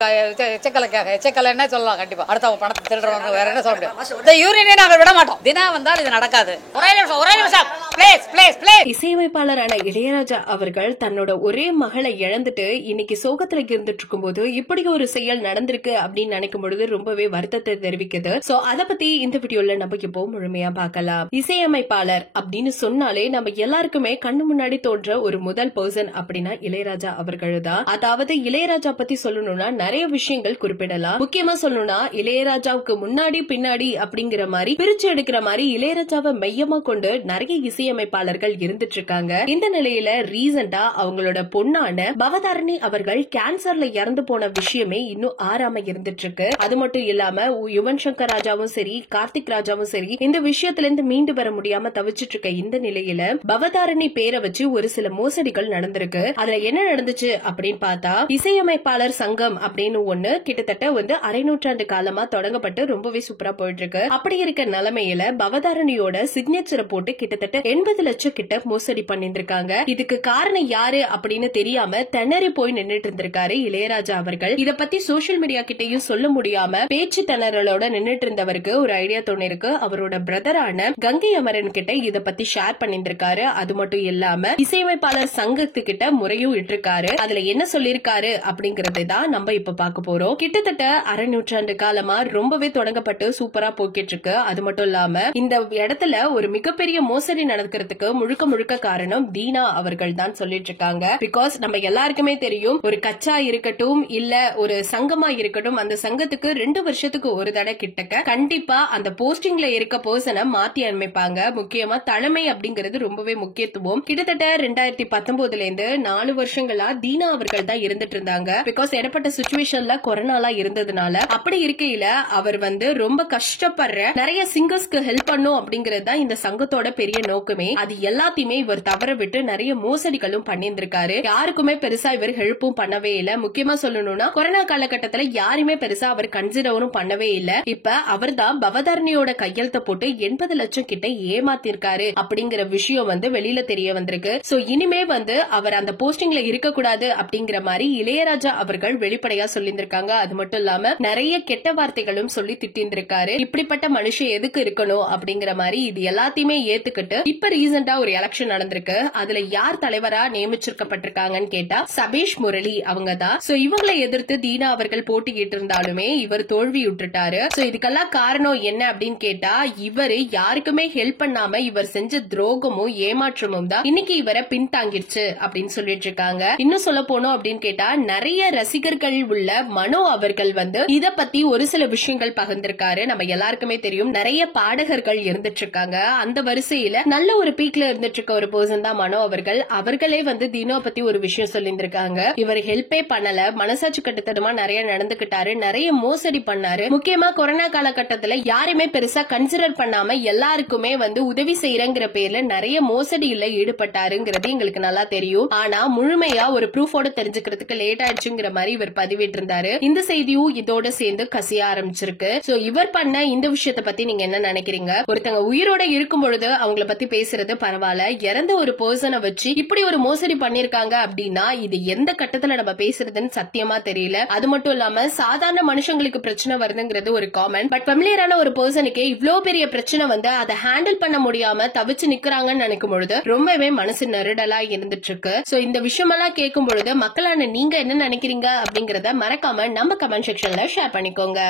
எச்சக்கலைன்னா சொல்லலாம். கண்டிப்பா அடுத்த பணத்தை திருடுறவங்க வேற என்ன சொல்ல முடியும். இந்த யூரியனை நாங்கள் விட மாட்டோம். தினம் வந்தால் இது நடக்காது. ஒரே நிமிஷம் இசையமைப்பாளரான இளையராஜா அவர்கள் தன்னோட ஒரே மகளை இழந்துட்டு இன்னைக்கு சோகத்துல இருந்துட்டு இருக்கும் போது இப்படி ஒரு செயல் நடந்திருக்கு அப்படின்னு நினைக்கும் பொழுது ரொம்பவே வருத்தத்தை தெரிவிக்குது. சோ அத பத்தி இந்த வீடியோல நம்ம இப்போ முழுமையா பார்க்கலாம். இசையமைப்பாளர் அப்படின்னு சொன்னாலே நம்ம எல்லாருக்குமே கண்ணு முன்னாடி தோன்ற ஒரு முதல் பர்சன் அப்படின்னா இளையராஜா அவர்கள் தான். அதாவது இளையராஜா பத்தி சொல்லணும்னா நிறைய விஷயங்கள் குறிப்பிடலாம். முக்கியமா சொல்லணும்னா இளையராஜாவுக்கு முன்னாடி பின்னாடி அப்படிங்கிற மாதிரி பிரிச்சு எடுக்கிற மாதிரி இளையராஜாவை மையமா கொண்டு நிறைய இசையமைப்பாளர்கள் இருந்துட்டு இருக்காங்க. இந்த நிலையில ரீசெண்டா அவங்களோட பொண்ணான பவதாரணி அவர்கள் கேன்சர்ல இறந்து போன விஷயமே இன்னும் ஆறாம இருந்துட்டு இருக்கு. அது மட்டும் இல்லாம யுவன் சங்கர் ராஜாவும் சரி கார்த்திக் ராஜாவும் சரி இந்த விஷயத்துல இருந்து மீண்டு வர முடியாம தவிச்சிட்டு இருக்க இந்த நிலையில பவதாரணி பேரை வச்சு ஒரு சில மோசடிகள் நடந்திருக்கு. அதுல என்ன நடந்துச்சு அப்படின்னு பார்த்தா இசையமைப்பாளர் சங்கம் அப்படின்னு ஒண்ணு கிட்டத்தட்ட அரை நூற்றாண்டு காலமா தொடங்கப்பட்டு ரொம்பவே சூப்பரா போயிட்டு இருக்கு. அப்படி இருக்க நிலைமையில பவதாரணியோட சிக்னேச்சரை போட்டு கிட்டத்தட்ட 80 லட்சம் கிட்ட மோசடி பண்ணிருக்காங்க. இதுக்கு காரணம் யாரு அப்படின்னு தெரியாம திணறி போய் நின்னுட்டு இருந்திருக்காரு இளையராஜா அவர்கள். இத பத்தி சோசியல் மீடியா கிட்டையும் சொல்ல முடியாம பேச்சு திணறலோட நின்னுட்டு இருந்தவருக்கு ஒரு ஐடியா தோணிருக்கு. அவரோட பிரதரான கங்கை அமரன் கிட்ட இத பத்தி ஷேர் பண்ணிருக்காரு. அது மட்டும் இல்லாம இசையமைப்பாளர் சங்கத்துக்கிட்ட முறையும் இட்டிருக்காரு. அதுல என்ன சொல்லிருக்காரு அப்படிங்கறதை தான் நம்ம இப்ப பார்க்க போறோம். கிட்டத்தட்ட அரை நூற்றாண்டு காலமா ரொம்பவே தொடங்கப்பட்டு சூப்பரா போக்கிட்டு இருக்கு. அது மட்டும் இல்லாம இந்த இடத்துல ஒரு மிகப்பெரிய மோசடி நடக்கிறதுக்கு முழுக்க முழுக்க காரணம் தீனா அவர்கள் தான் சொல்லிட்டு இருக்காங்க. பிகாஸ் நம்ம எல்லாருக்குமே தெரியும், ஒரு கச்சா இருக்கட்டும் இல்ல ஒரு சங்கமா இருக்கட்டும், அந்த சங்கத்துக்கு 2 வருஷத்துக்கு ஒரு தடவை கிட்டக்க கண்டிப்பா அந்த போஸ்டிங்ல இருக்க பர்சனை மாத்தி அமைப்பாங்க. முக்கியமா தலைமை அப்படிங்கிறது ரொம்பவே முக்கியத்துவம். கிட்டத்தட்ட 2019 இருந்து 4 வருஷங்களா தீனா அவர்கள் தான் இருந்துட்டு இருந்தாங்க. பிகாஸ் ஏற்பட்ட சிச்சுவேஷன்ல கொரோனா இருந்ததுனால அப்படி இருக்கையில அவர் ரொம்ப கஷ்டப்படுற நிறைய சிங்கர்ஸ்க்கு ஹெல்ப் பண்ணும் அப்படிங்கறது தான் இந்த சங்கத்தோட பெரிய நோக்கமே. அது எல்லாத்தையுமே இவர் தவற விட்டு நிறைய மோசடிகளும் பண்ணிருக்காரு. யாருக்குமே பெருசா இவர் ஹெல்ப்பும் பண்ணவே இல்ல. முக்கியமா சொல்லணும்னா கொரோனா காலகட்டத்துல யாருமே பெருசா அவர் கன்சிடரும் பண்ணவே இல்ல. இப்ப அவர் தான் பவதாரணியோட கையெழுத்த போட்டு 80 லட்சம் கிட்ட ஏமாத்திருக்காரு அப்படிங்கிற விஷயம் வெளியில தெரிய வந்திருக்கு. சோ இனிமே அவர் அந்த போஸ்டிங்ல இருக்க கூடாது அப்படிங்கிற மாதிரி இளையராஜா அவர்கள் வெளிப்படையா சொல்லியிருக்காங்க. அது மட்டும் இல்லாம நிறைய கெட்ட வார்த்தைகளும் சொல்லி திட்டிருக்காரு. இப்படிப்பட்ட மனுஷன் எதுக்கு இருக்கணும் அப்படிங்கிற மாதிரி இது எல்லாத்தையுமே ஏத்துக்கிட்டு இப்ப ரீசெண்டா ஒரு எலெக்ஷன் நடந்திருக்கு. அதுல யார் தலைவரா நியமிச்சிருக்கப்பட்டிருக்காங்கன்னு கேட்டா சபேஷ் முரளி அவங்க தான். சோ இவங்களை எதிர்த்து தீனா அவர்கள் போட்டியிட்டு இருந்தாலுமே இவர் தோல்வி விட்டுட்டாரு. சோ இதுக்கெல்லாம் காரணம் என்ன அப்படின்னு கேட்டா இவரு யாருக்குமே ஹெல்ப் பண்ணாம இவர் செஞ்ச துரோகமும் ஏமாற்றமும் தான் இன்னைக்கு இவரை பின்தாங்கிருச்சு அப்படின்னு சொல்லிட்டு இருக்காங்க. இன்னும் சொல்ல போனோம் அப்படின்னு கேட்டா நிறைய ரசிகர்கள் உள்ள மனோ அவர்கள் இத பத்தி ஒரு சில விஷயங்கள் பகிர்ந்திருக்காரு. நம்ம எல்லாருக்குமே தெரியும் நிறைய பாடகர்கள் இருந்துட்டு இருக்காங்க. அந்த வரிசையில நல்ல ஒரு பீக்ல இருந்துட்டு இருக்க ஒரு பர்சன் தான் மனோ அவர்கள். அவர்களே தீனோ பத்தி ஒரு விஷயம் சொல்லியிருக்காங்க. இவர் ஹெல்ப்பே பண்ணல, மனசாட்சி கட்டுத்தனமா நிறைய நடந்துகிட்டாரு, நிறைய மோசடி பண்ணாரு. முக்கியமா கொரோனா காலகட்டத்துல யாருமே பெருசா கன்சிடர் பண்ணாம எல்லாருக்குமே உதவி செய்யறங்கிற பேர்ல நிறைய மோசடியில ஈடுபட்டாருங்கிறது எங்களுக்கு நல்லா தெரியும். ஆனா முழுமையா ஒரு ப்ரூஃபோட தெரிஞ்சுக்கிறதுக்கு லேட் ஆயிடுச்சுங்கிற மாதிரி இவர் பதிவிட்டு இருந்தாரு. இந்த செய்தியும் இதோட சேர்ந்து கசிய ஆரம்பிச்சிருக்கு. சோ இவர் பண்ண இந்த விஷயத்த பத்தி நீங்க என்ன நினைக்கிறீங்க? ஒருத்தங்க உயிரோட இருக்கும் பொழுது அவங்கள பத்தி பேசுறது பரவாயில்ல, இறந்த ஒரு பர்சனை வச்சு இப்படி ஒரு மோசடி பண்ணிருக்காங்க அப்படின்னா இது எந்த கட்டத்துல நம்ம பேசுறதுன்னு சத்தியமா தெரியல. அது மட்டும் இல்லாம சாதாரண மனுஷங்களுக்கு பிரச்சனை வருதுங்கிறது ஒரு காமன். பட் ஃபெமிலியரான ஒரு பர்சனுக்கு இவ்ளோ பெரிய பிரச்சனை அதை ஹேண்டில் பண்ண முடியாம தவிச்சு நிக்கிறாங்கன்னு நினைக்கும் பொழுது ரொம்பவே மனசு நெருடலா இருந்துட்டு இருக்கு. சோ இந்த விஷயமெல்லாம் கேட்கும் பொழுது மக்களான நீங்க என்ன நினைக்கிறீங்க அப்படிங்கறத மறக்காம நம்ம கமெண்ட் செக்ஷன்ல ஷேர் பண்ணிக்கோங்க.